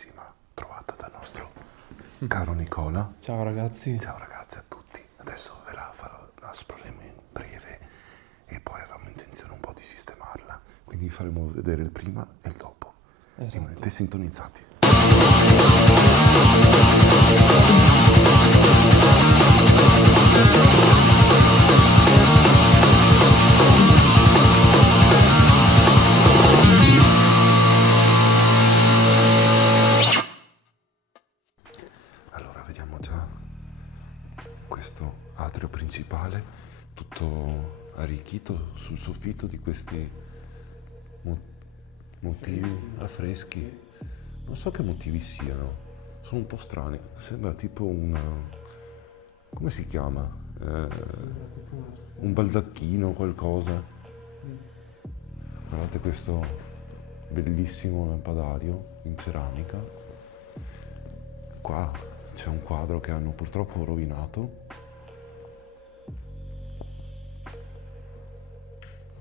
bellissima trovata dal nostro caro Nicola. Ciao ragazzi. Ciao ragazzi a tutti. Adesso la esploreremo in breve e poi avevamo intenzione un po' di sistemarla. Quindi vi faremo vedere il prima e il dopo. Esatto. Rimanete sintonizzati. Allora, vediamo già questo atrio principale, tutto arricchito sul soffitto di questi motivi affreschi. Non so che motivi siano, sono un po' strani. Sembra tipo come si chiama? Un baldacchino o qualcosa. Guardate questo bellissimo lampadario in ceramica. Qua c'è un quadro che hanno purtroppo rovinato.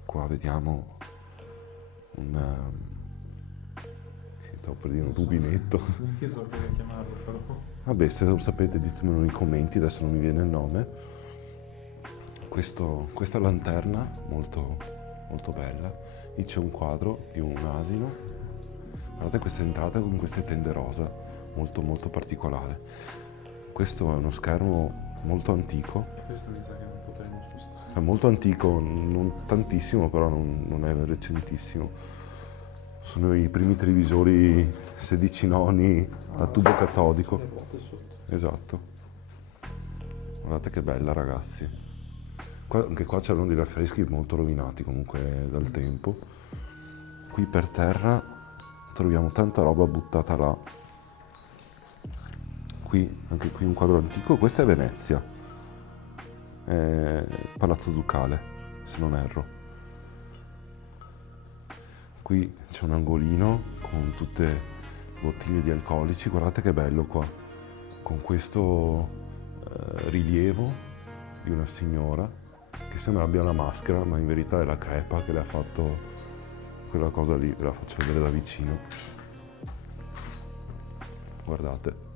Qua vediamo stavo per dire un rubinetto. Anche so come chiamarlo però. Vabbè, se lo sapete ditemelo nei commenti, adesso non mi viene il nome. Questa lanterna molto, molto bella. Lì c'è un quadro di un asino. Guardate questa entrata con queste tende rosa, molto molto particolare. Questo è uno schermo molto antico. Questo mi sa che non potremmo spostare. È molto antico, non tantissimo, però non è recentissimo. Sono i primi televisori 16 noni a tubo catodico. Le ruote sotto. Esatto. Guardate che bella, ragazzi. Anche qua c'erano degli affreschi molto rovinati comunque dal tempo. Qui per terra troviamo tanta roba buttata là. Anche qui un quadro antico. Questa è Venezia. È Palazzo Ducale, se non erro. Qui c'è un angolino con tutte bottiglie di alcolici. Guardate che bello qua. Con questo rilievo di una signora che sembra abbia una maschera, ma in verità è la crepa che le ha fatto quella cosa lì. Ve la faccio vedere da vicino. Guardate.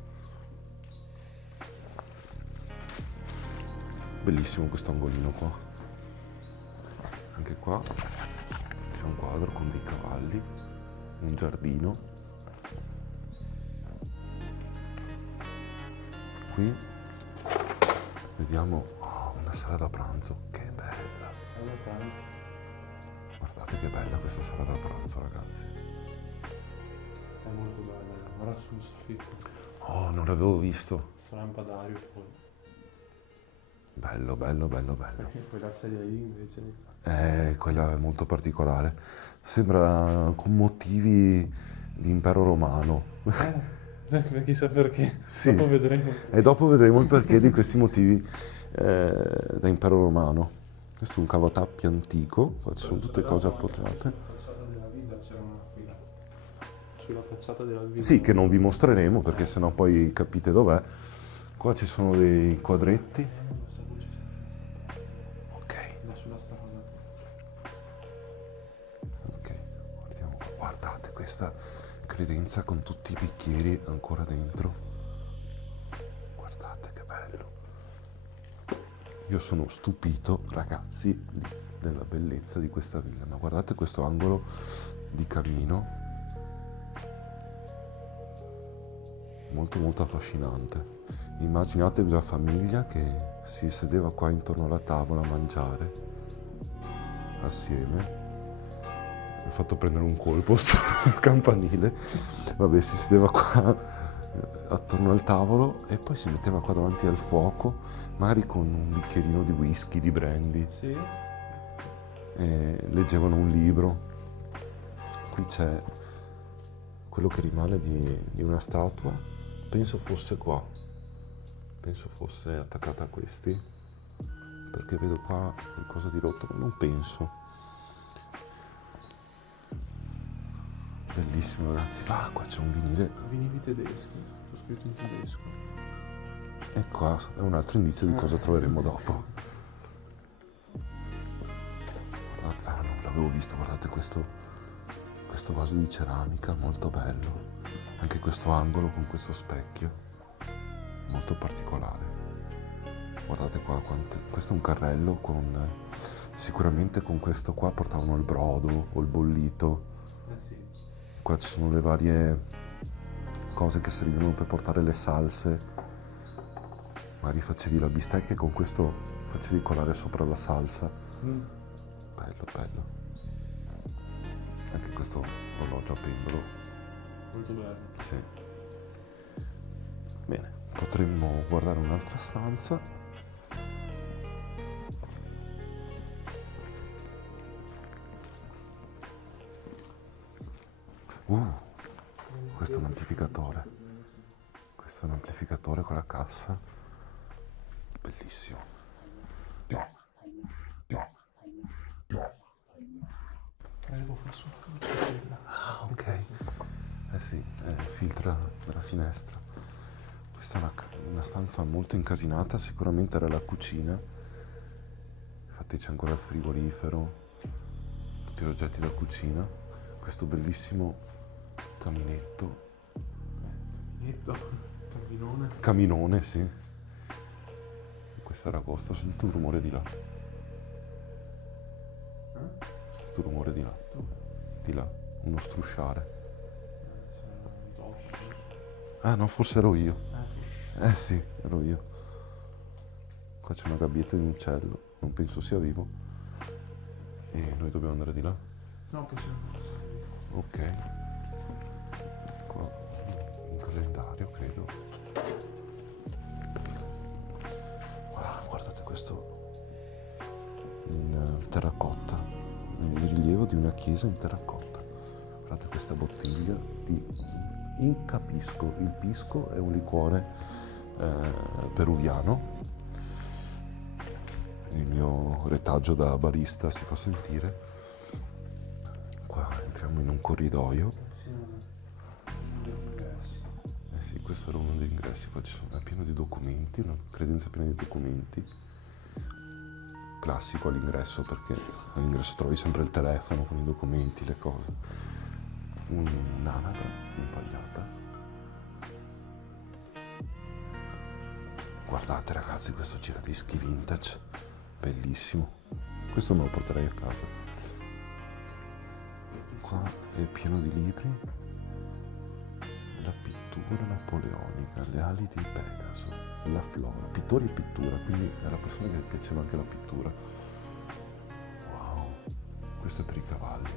Bellissimo questo angolino qua. Anche qua c'è un quadro con dei cavalli, un giardino. Qui vediamo una sala da pranzo, che bella. Sala da pranzo. Guardate che bella questa sala da pranzo, ragazzi. È molto bella, guarda sul soffitto. Oh, non l'avevo visto. Strampadario poi. Bello, bello, bello, bello. E quella sedia lì invece. Quella è molto particolare. Sembra con motivi di impero romano. Chissà perché. Sì. Dopo vedremo. E dopo vedremo il perché di questi motivi da impero romano. Questo è un cavatappi antico, qua ci sono tutte cose appoggiate. Sulla facciata della villa c'era una qui. Sulla facciata della villa. Sì, che non vi mostreremo perché sennò poi capite dov'è. Qua ci sono dei quadretti. Ok. Sulla strada. Ok, guardiamo. Guardate questa credenza con tutti i bicchieri ancora dentro. Guardate che bello. Io sono stupito, ragazzi, della bellezza di questa villa. Ma guardate questo angolo di camino. Molto molto affascinante. Immaginatevi la famiglia che si sedeva qua intorno alla tavola a mangiare assieme. Mi ha fatto prendere un colpo sto campanile. Vabbè, si sedeva qua attorno al tavolo e poi si metteva qua davanti al fuoco, magari con un bicchierino di whisky, di brandy. Sì. E leggevano un libro. Qui c'è quello che rimane di una statua. Penso fosse qua. Penso fosse attaccata a questi. Perché vedo qua qualcosa di rotto, ma non penso. Bellissimo, ragazzi. Ah, qua c'è un vinile. Vinili tedeschi. C'ho scritto in tedesco. E qua è un altro indizio di cosa troveremo dopo. Guardate, non l'avevo visto, guardate questo vaso di ceramica, molto bello. Anche questo angolo con questo specchio, molto particolare. Guardate qua, questo è un carrello con... Sicuramente con questo qua portavano il brodo o il bollito. Sì. Qua ci sono le varie cose che servivano per portare le salse. Magari facevi la bistecca e con questo facevi colare sopra la salsa. Bello, bello. Anche questo orologio a pendolo. Molto bello. Sì. Bene, potremmo guardare un'altra stanza. Questo è un amplificatore. Questo è un amplificatore con la cassa. Bellissimo. Devo far su. Ah, ok. Eh sì, filtra dalla finestra. Questa è una stanza molto incasinata, sicuramente era la cucina. Infatti c'è ancora il frigorifero, tutti gli oggetti da cucina. Questo bellissimo caminetto. Caminone. Caminone, sì. Questo era agosto, ho sentito un rumore di là. Ho sentito un rumore di là. Di là, uno strusciare. Ah no, forse ero io. Sì, ero io. Qua c'è una gabbietta di un uccello, non penso sia vivo. E noi dobbiamo andare di là? No, possiamo. Ok. Qua un calendario, credo. Wow, guardate questo in terracotta. Il rilievo di una chiesa in terracotta. Guardate questa bottiglia di Incapisco. Il pisco è un liquore peruviano. Il mio retaggio da barista si fa sentire. Qua entriamo in un corridoio. Sì, questo era uno degli ingressi. Qua è pieno di documenti, una credenza piena di documenti. Classico all'ingresso, perché all'ingresso trovi sempre il telefono con i documenti, le cose. Un'anatra impagliata. Guardate ragazzi, questo giradischi vintage, bellissimo. Questo me lo porterei a casa. Qua è pieno di libri. La pittura napoleonica, le ali di Pegaso, la flora, pittori e pittura, quindi era persona che piaceva anche la pittura. Wow, questo è per i cavalli.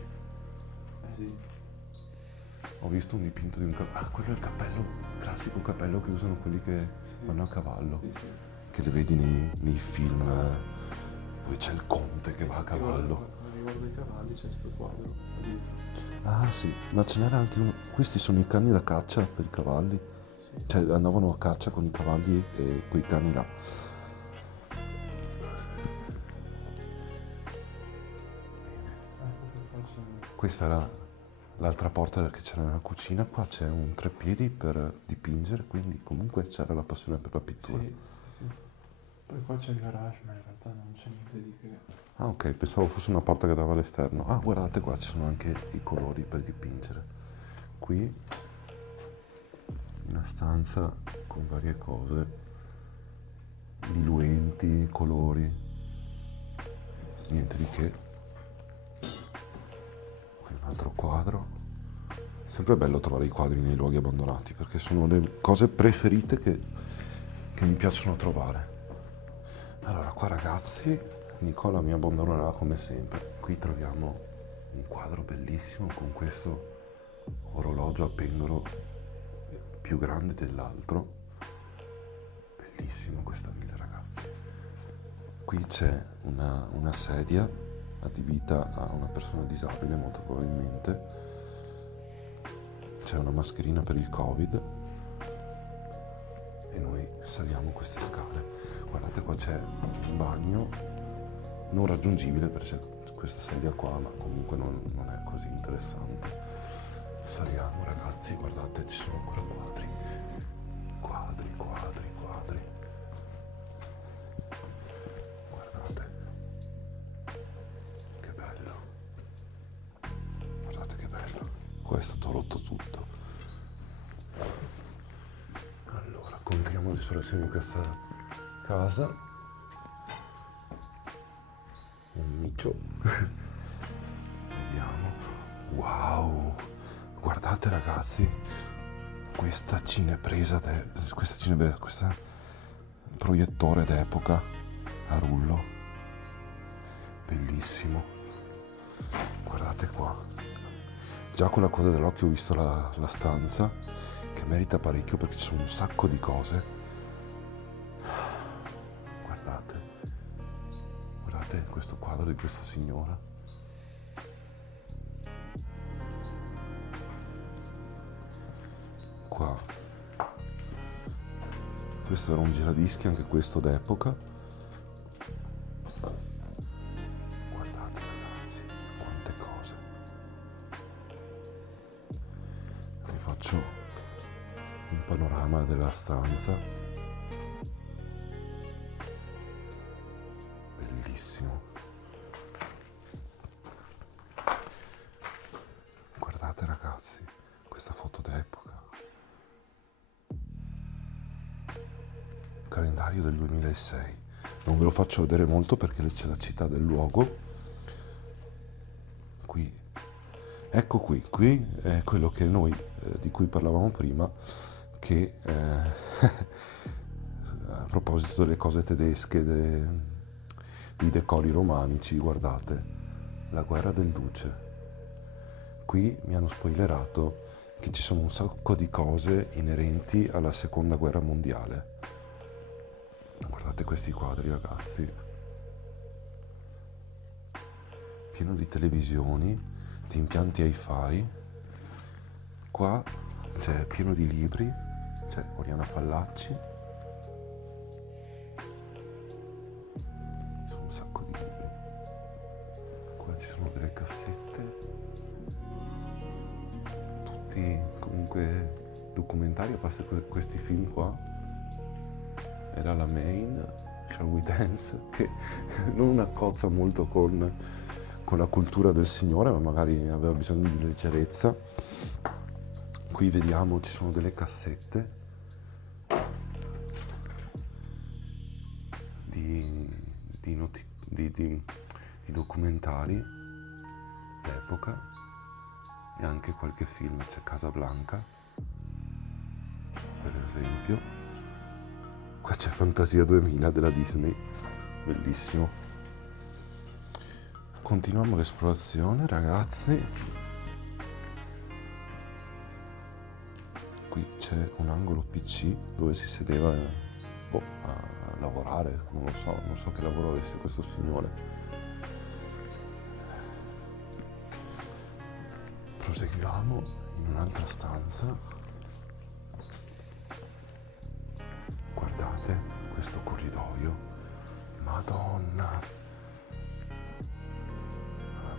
Sì. Ho visto un dipinto di un cavallo. Ah, quello è il cappello, classico cappello che usano quelli che vanno a cavallo. Sì. Che le vedi nei film dove c'è il conte che va a cavallo. Riguardo ai cavalli c'è sto quadro dietro. Ah sì, ma ce n'era anche uno. Questi sono i cani da caccia per i cavalli. Sì. Cioè andavano a caccia con i cavalli e quei cani là. Questa era l'altra porta che c'era nella cucina. Qua c'è un treppiedi per dipingere, quindi comunque c'era la passione per la pittura. Sì. Poi qua c'è il garage, ma in realtà non c'è niente di che. Ah ok, pensavo fosse una porta che dava all'esterno. Ah, guardate qua, ci sono anche i colori per dipingere. Qui una stanza con varie cose, diluenti, colori, niente di che. Qui un altro quadro. È sempre bello trovare i quadri nei luoghi abbandonati, perché sono le cose preferite che mi piacciono trovare. Allora, qua ragazzi, Nicola mi abbandonerà come sempre. Qui troviamo un quadro bellissimo con questo orologio a pendolo più grande dell'altro. Bellissimo quest'anile, ragazzi. Qui c'è una sedia adibita a una persona disabile, molto probabilmente. C'è una mascherina per il Covid. E noi saliamo queste scale. Guardate, qua c'è un bagno non raggiungibile perché c'è questa sedia qua, ma comunque non è così interessante. Saliamo ragazzi, guardate, ci sono ancora quadri. Guardate. Che bello. Guardate che bello. Qua è stato rotto tutto. l'esplorazione di questa casa. Un micio. Vediamo. Wow! Guardate ragazzi, questa cinepresa, questo proiettore d'epoca a rullo. Bellissimo. Guardate qua. Già con la coda dell'occhio ho visto la stanza, che merita parecchio perché ci sono un sacco di cose. Guardate questo quadro di questa signora. Qua. Questo era un giradischi, anche questo d'epoca. Guardate ragazzi, quante cose. Vi faccio un panorama della stanza. Bellissimo. Guardate ragazzi, questa foto d'epoca. Calendario del 2006. Non ve lo faccio vedere molto perché c'è la città del luogo. Qui. Ecco qui è quello che noi, di cui parlavamo prima, che a proposito delle cose tedesche, dei decori romanici, guardate, la guerra del duce. Qui mi hanno spoilerato che ci sono un sacco di cose inerenti alla seconda guerra mondiale. Guardate questi quadri ragazzi, pieno di televisioni, di impianti hi-fi. Qua c'è pieno di libri, c'è Oriana Fallaci, sono un sacco di libri. Qua ci sono delle cassette, tutti comunque documentari, a parte questi film qua. Era la main, Shall We Dance, che non accozza molto con la cultura del Signore, ma magari aveva bisogno di leggerezza. Qui vediamo, ci sono delle cassette di documentari d'epoca e anche qualche film. C'è Casablanca, per esempio. Qua c'è Fantasia 2000 della Disney, bellissimo. Continuiamo l'esplorazione ragazzi. Qui c'è un angolo PC dove si sedeva a lavorare, non so che lavoro avesse questo signore. Proseguiamo in un'altra stanza. Guardate questo corridoio, Madonna!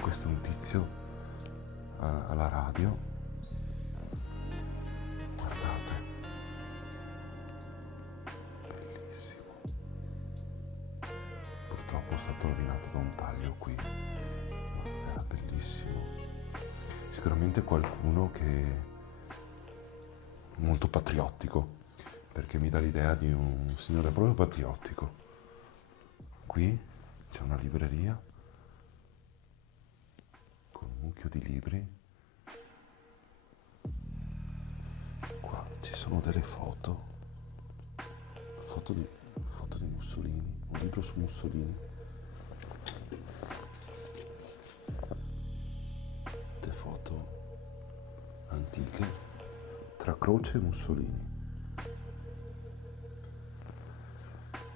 Questo è un tizio alla radio. Guardate, bellissimo. Purtroppo è stato rovinato da un taglio qui, ma era bellissimo. Sicuramente qualcuno che è molto patriottico, perché mi dà l'idea di un signore proprio patriottico. Qui c'è una libreria con un mucchio di libri. Qua ci sono delle foto di Mussolini, un libro su Mussolini. Tutte foto antiche tra Croce e Mussolini.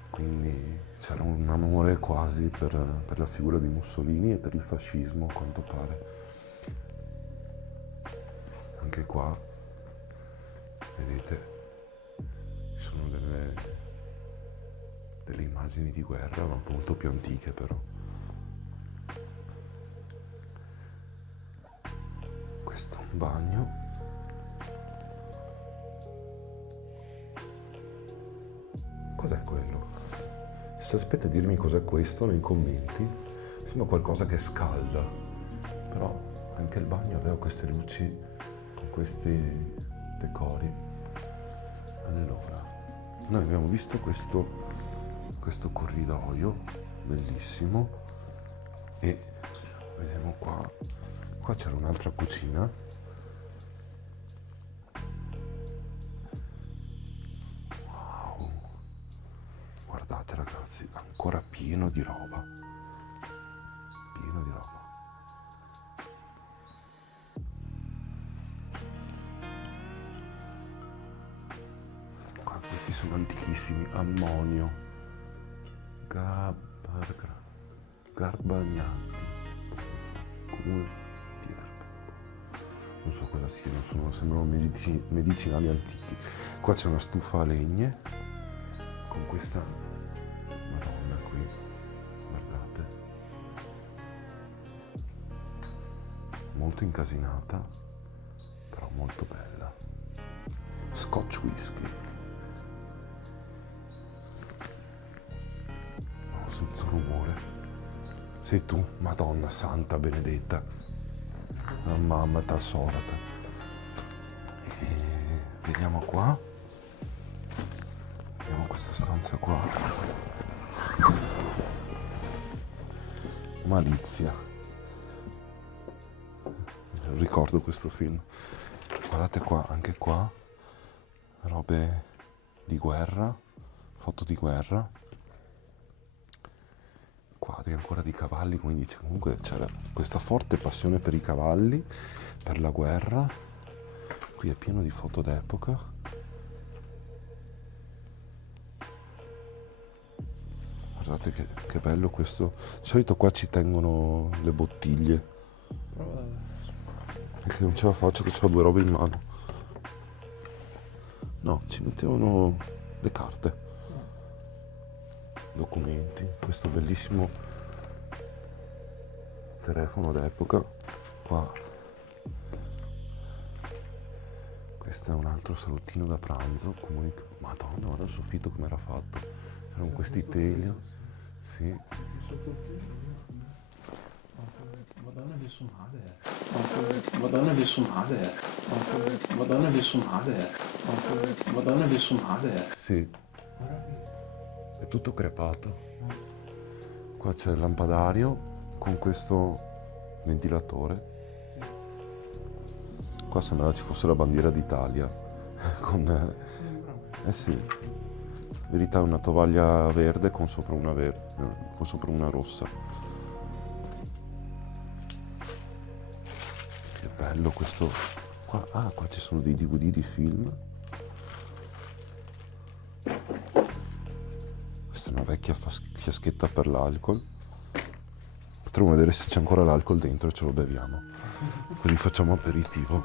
Quindi c'era un amore quasi per la figura di Mussolini e per il fascismo, a quanto pare. Anche qua, vedete, ci sono delle immagini di guerra, ma molto più antiche però. Questo è un bagno. Cos'è quello? Se sapete dirmi cos'è questo nei commenti, sembra qualcosa che scalda, però anche il bagno aveva queste luci con questi decori. Allora, noi abbiamo visto questo corridoio bellissimo e vediamo qua c'era un'altra cucina. Wow, guardate ragazzi, ancora pieno di roba, pieno di roba. Qua questi sono antichissimi, Ammonio, Garbagnati, Comune di Erba. Non so cosa siano, sembrano medicinali antichi. Qua c'è una stufa a legne con questa Madonna qui, guardate, molto incasinata, però molto bella. Scotch whisky. No, senza rumore. Sei tu, Madonna Santa Benedetta, la mamma ta sorata. E vediamo qua. Vediamo questa stanza qua. Malizia. Ricordo questo film. Guardate qua, anche qua. Robe di guerra, foto di guerra. Quadri ancora di cavalli, quindi comunque c'era questa forte passione per i cavalli, per la guerra. Qui è pieno di foto d'epoca. Guardate che bello questo. Di solito qua ci tengono le bottiglie. È che non ce la faccio, che ho due robe in mano. No, ci mettevano le carte, documenti, questo bellissimo telefono d'epoca. Qua questo è un altro salottino da pranzo. Madonna, guarda il soffitto come era fatto. C'erano questi tegli. Sì. Madonna che sumale. Madonna che sumale. Madonna che sumale. Madonna che sumale. Sì. È tutto crepato. Qua c'è il lampadario con questo ventilatore. Qua sembrava ci fosse la bandiera d'Italia. Con sì. In verità è una tovaglia verde con sopra una rossa. Che bello questo. Qua ci sono dei DVD di film. Questa è una vecchia fiaschetta per l'alcol. Potremmo vedere se c'è ancora l'alcol dentro e ce lo beviamo. Così facciamo aperitivo.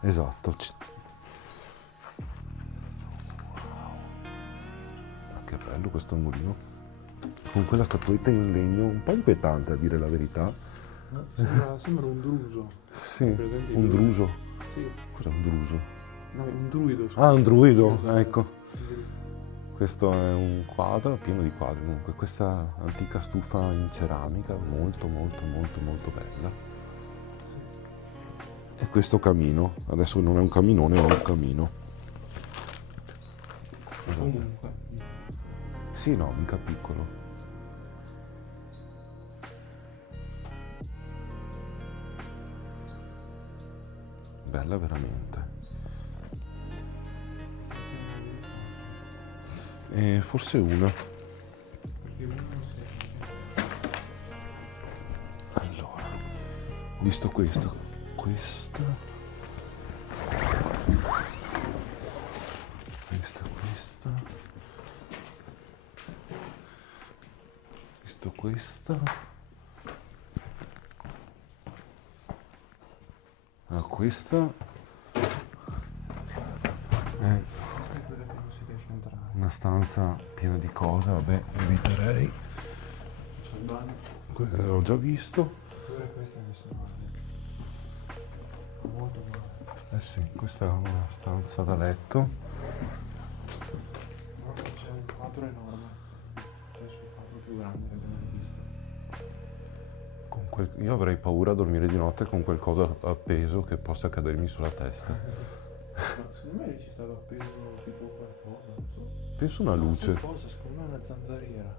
Esatto. Che bello questo mulino. Con quella statuetta in legno un po' inquietante, a dire la verità. Sembra un druso. Sì, Presenti un i druso. Sì. Cos'è un druso? No, un druido. Scusa. Ah, un druido, Sì, esatto. ecco. Questo è un quadro, pieno di quadri comunque. Questa antica stufa in ceramica, molto molto molto molto bella. E questo camino, adesso non è un caminone, è un camino. Comunque. Sì, no, mica piccolo. Bella veramente. E forse una. Perché uno si Allora, ho visto questa. Questa, visto questa, questa è una stanza piena di cose, vabbè, eviterei. c'è il bagno. L'ho già visto. Pure questa è messa male. Molto male. Eh sì, questa è una stanza da letto. Guarda, c'è un quadro enorme. Adesso il quadro più grande che abbiamo visto. Io avrei paura a dormire di notte con qualcosa appeso che possa cadermi sulla testa. Ma secondo me ci stava appeso tipo qualcosa, non so. Penso una luce. Cosa? Secondo me è una zanzariera.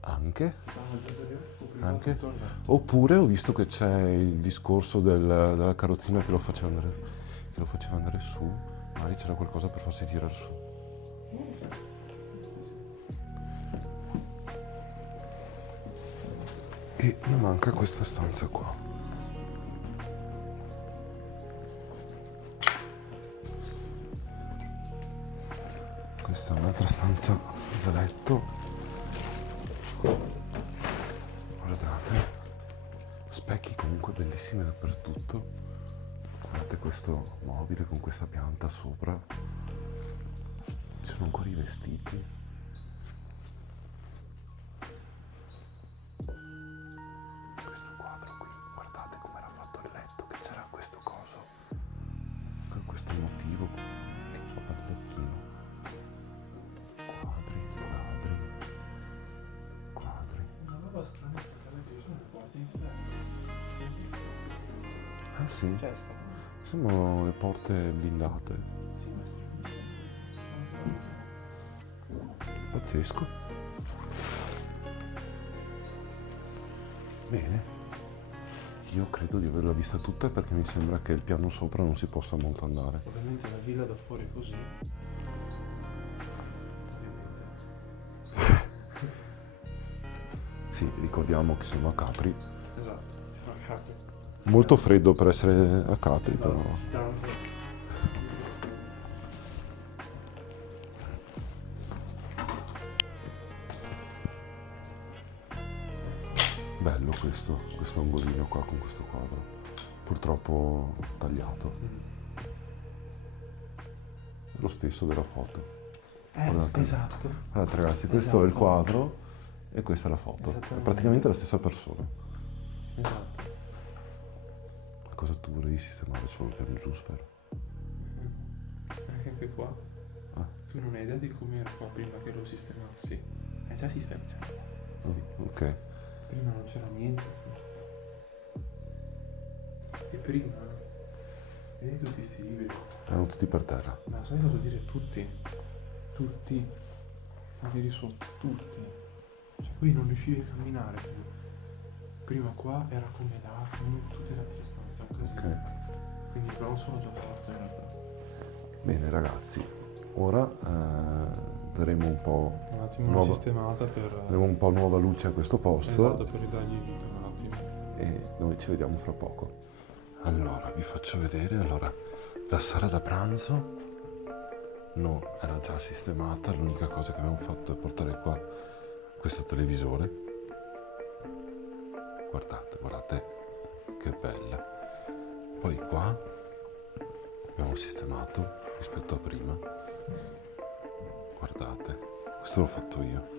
Anche. Una zanzariera che copriva Anche. tutto il letto. Oppure ho visto che c'è il discorso della carrozzina che lo faceva andare su. Magari c'era qualcosa per farsi tirare su. E mi manca questa stanza qua. Questa è un'altra stanza da letto. Guardate, specchi comunque bellissimi dappertutto. Guardate questo mobile con questa pianta sopra. Ci sono ancora i vestiti. Questo quadro qui, guardate come era fatto il letto, che c'era questo coso con questo motivo all'occhino. Quadri. Una roba strana perché ci sono le porte in ferro. Ah sì, Cioè, sta. sembrano le porte blindate. Sì, ma Pazzesco. Bene, io credo di averla vista tutta perché mi sembra che il piano sopra non si possa molto andare. Ovviamente la villa da fuori è così. Sì, ricordiamo che siamo a Capri. Esatto, ma capi. Molto freddo per essere a Capri, però. Bello questo angolino qua con questo quadro. Purtroppo tagliato. Lo stesso della foto. Guardate. Esatto. Guardate ragazzi, questo è il Esatto. quadro e questa è la foto. È Esattamente. praticamente la stessa persona. Esatto. Cosa tu vorrei sistemare solo il piano giù, spero. Anche qua. Ah. Tu non hai idea di come era qua prima che lo sistemassi. È già sistemato. Ok. Prima non c'era niente. E prima, vedi tutti sti libri. Erano tutti per terra. Ma sai cosa vuol dire tutti? Tutti. Ma vedi sotto, tutti. Cioè qui non riuscivi a camminare più. Prima qua era come là, tutta l'altra stanza, così. Ok. Quindi però non sono già fatto in realtà. Bene ragazzi, ora daremo un po'. Un attimo Nuova- sistemata per. Daremo un po' nuova luce a questo posto. Esatto, per ridargli vita un attimo. E noi ci vediamo fra poco. Allora, vi faccio vedere. Allora, la sala da pranzo era già sistemata. L'unica cosa che abbiamo fatto è portare qua questo televisore. Guardate che bella. Poi qua abbiamo sistemato rispetto a prima. Guardate, questo l'ho fatto io.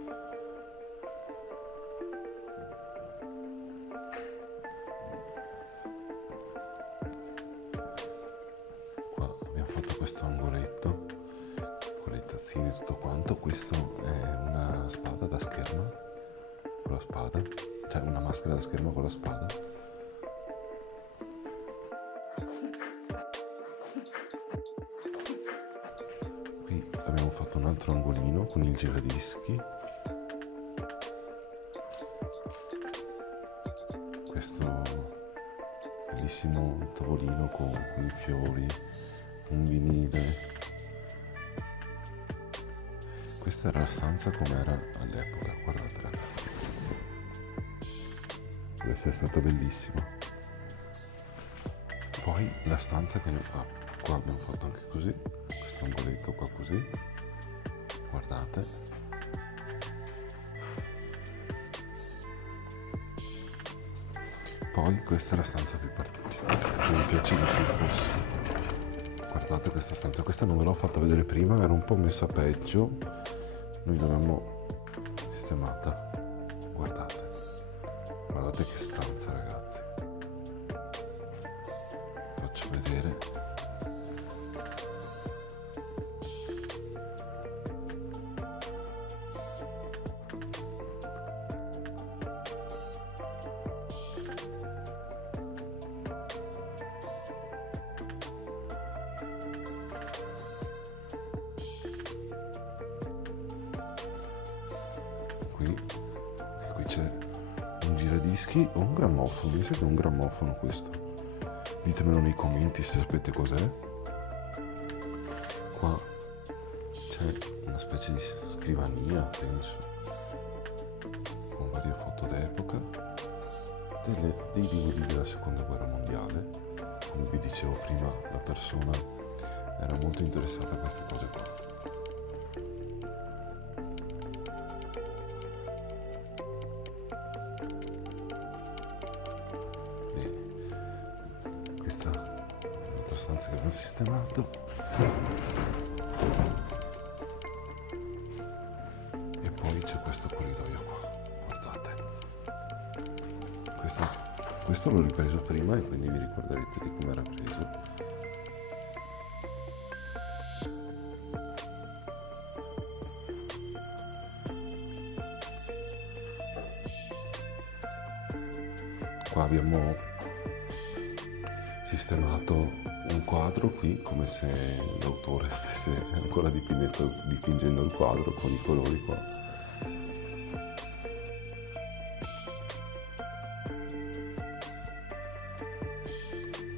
Questo angoletto con le tazzine e tutto quanto. Questo è una spada da scherma con la spada, cioè una maschera da scherma con la spada. Qui abbiamo fatto un altro angolino con il giradischi. Questo bellissimo tavolino con i fiori, un vinile. Questa era la stanza com'era all'epoca, guardate ragazzi. Deve essere stata bellissima. Poi la stanza che qua abbiamo fatto anche così, questo angoletto qua così, guardate. Poi questa è la stanza più particolare, che mi piace che ci fosse. Guardate questa stanza, questa non ve l'ho fatta vedere prima, era un po' messa peggio, noi l'abbiamo sistemata. Guardate che stanza ragazzi, faccio vedere. dischi o un grammofono? Mi sa che è un grammofono questo. Ditemelo nei commenti se sapete cos'è. Qua c'è una specie di scrivania, penso, con varie foto d'epoca, dei DVD della seconda guerra mondiale. Come vi dicevo prima, la persona era molto interessata a queste cose qua. Questa è un'altra stanza che abbiamo sistemato. E poi c'è questo corridoio qua, guardate. Questo l'ho ripreso prima e quindi vi ricorderete di come era preso. Qua abbiamo sistemato un quadro qui, come se l'autore stesse ancora dipingendo il quadro con i colori qua.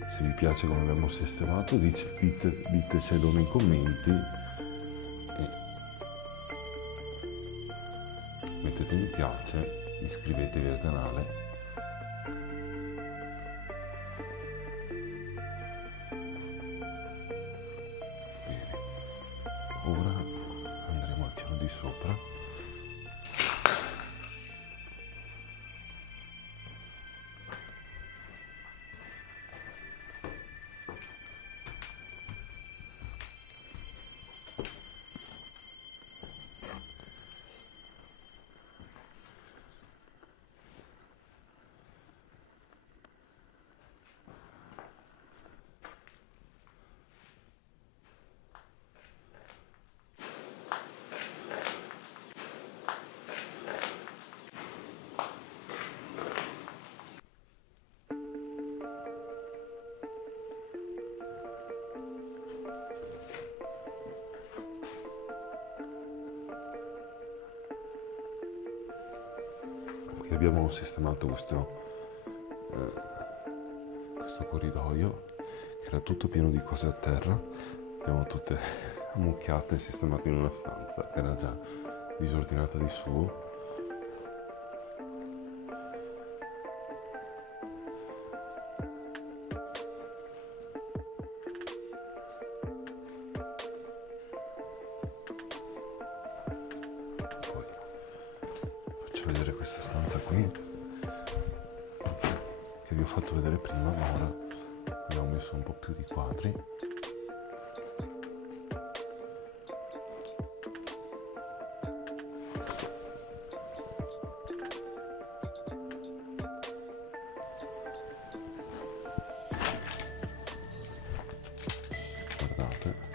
Se vi piace come abbiamo sistemato, ditecelo nei commenti e mettete mi piace, iscrivetevi al canale. Ora andremo al piano di sopra. Qui abbiamo sistemato questo corridoio che era tutto pieno di cose a terra. Abbiamo tutte ammucchiate e sistemate in una stanza che era già disordinata di suo. Poi faccio vedere questa stanza qui che vi ho fatto vedere prima, ma ora abbiamo messo un po' più di quadri. Guardate.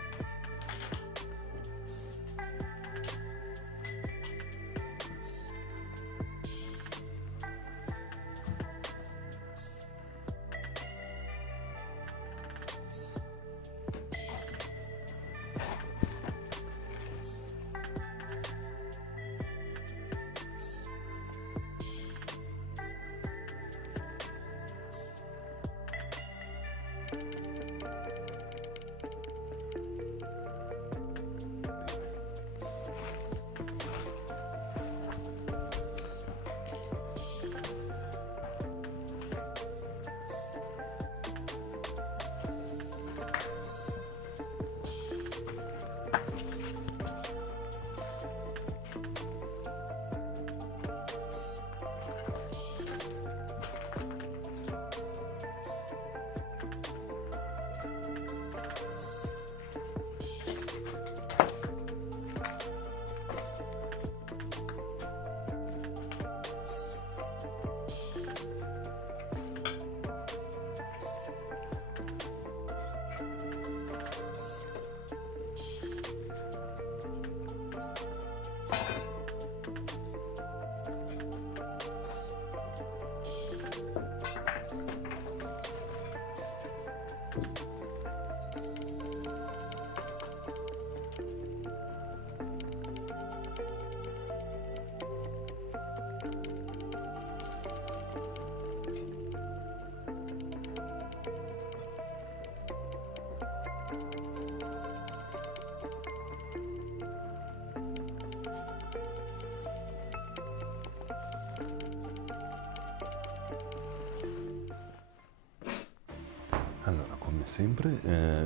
come sempre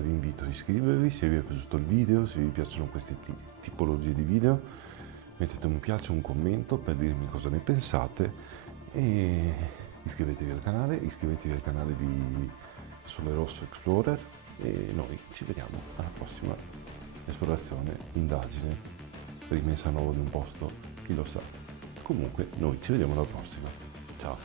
vi invito a iscrivervi se vi è piaciuto il video, se vi piacciono queste tipologie di video, mettete un mi piace, un commento per dirmi cosa ne pensate e iscrivetevi al canale di Sole Rosso Explorer e noi ci vediamo alla prossima esplorazione, indagine, rimessa a nuovo di un posto, chi lo sa. Comunque noi ci vediamo alla prossima. Ciao!